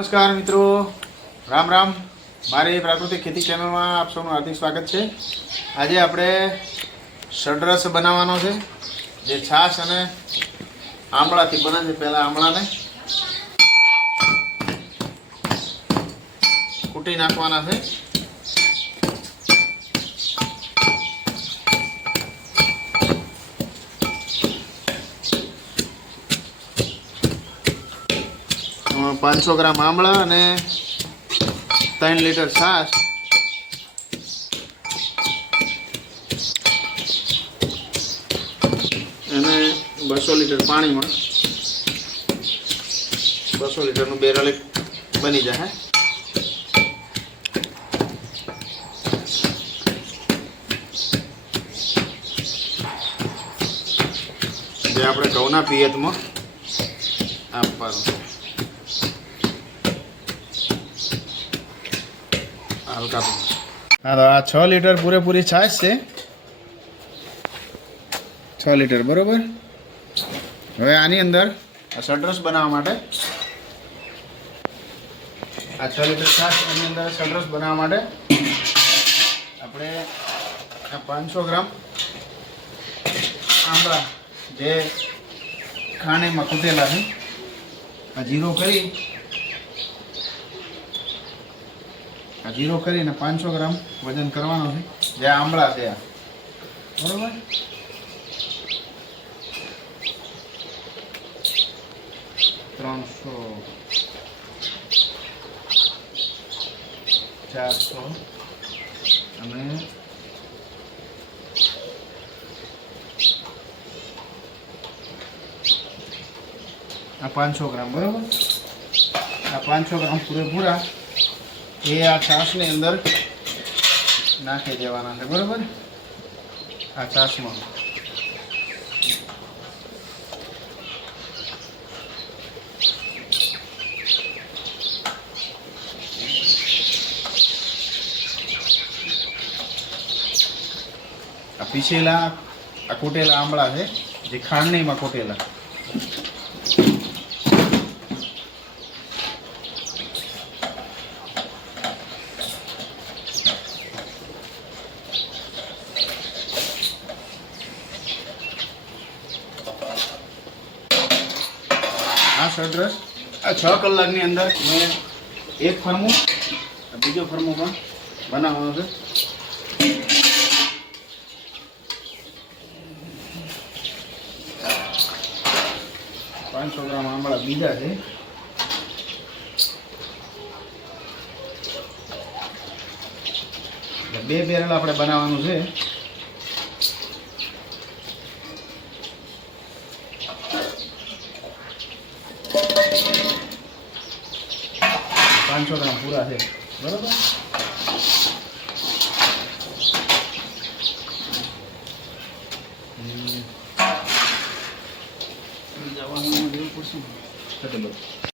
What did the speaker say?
નમસ્કાર મિત્રો. રામ રામ. મારી પ્રાકૃતિક ખેતી ચેનલમાં આપ સૌનું હાર્દિક સ્વાગત છે. આજે આપણે સડરસ બનાવવાનો છે, જે છાશ અને આમળાથી બને છે પહેલાં આમળાને. કૂટી નાખવાના છે. પાંચસો ગ્રામ આમળા અને ત્રણ લીટર છાશ. અને બસો લીટર પાણીમાં, બસો લીટરનું બેરલ બની જાય જે આપણે ઘઉંના પિયતમાં આપવાનું. હલકા હા, તો આ છ લીટર પૂરેપૂરી છાશ છે. છ લીટર, બરોબર? હવે આની અંદર આ સડરસ બનાવવા માટે આ છ લીટર છાશ એની અંદર સડરસ બનાવવા માટે આપણે પાંચસો ગ્રામ આંબળા જે ખાણીમાં કૂટેલા છે. આ જીરો કરી. આ જીરો કરીને પાંચસો ગ્રામ વજન કરવાનો છે. જે આંબળા છે આ. બરોબર? ત્રણસો ચારસો અને આ પાંચસો ગ્રામ, બરોબર? આ પાંચસો ગ્રામ પૂરેપૂરા એ આ છાશની અંદર નાખી દેવાના છે, બરોબર? આ છાશમાં. પીસેલા આ કૂટેલા આંબળા છે, જે ખાંડણીમાં કૂટેલા. આ આ છ કલાકની અંદર મેં એક ફરમો બીજો ફરમો પણ બનાવવાનો છે. પાંચસો ગ્રામ આંબળા બીજા છે. બે બેરલ આપણે બનાવવાનું છે. પાંચસો ગ્રામ પૂરા છે. બરાબર? જવાનું જેવું પડશે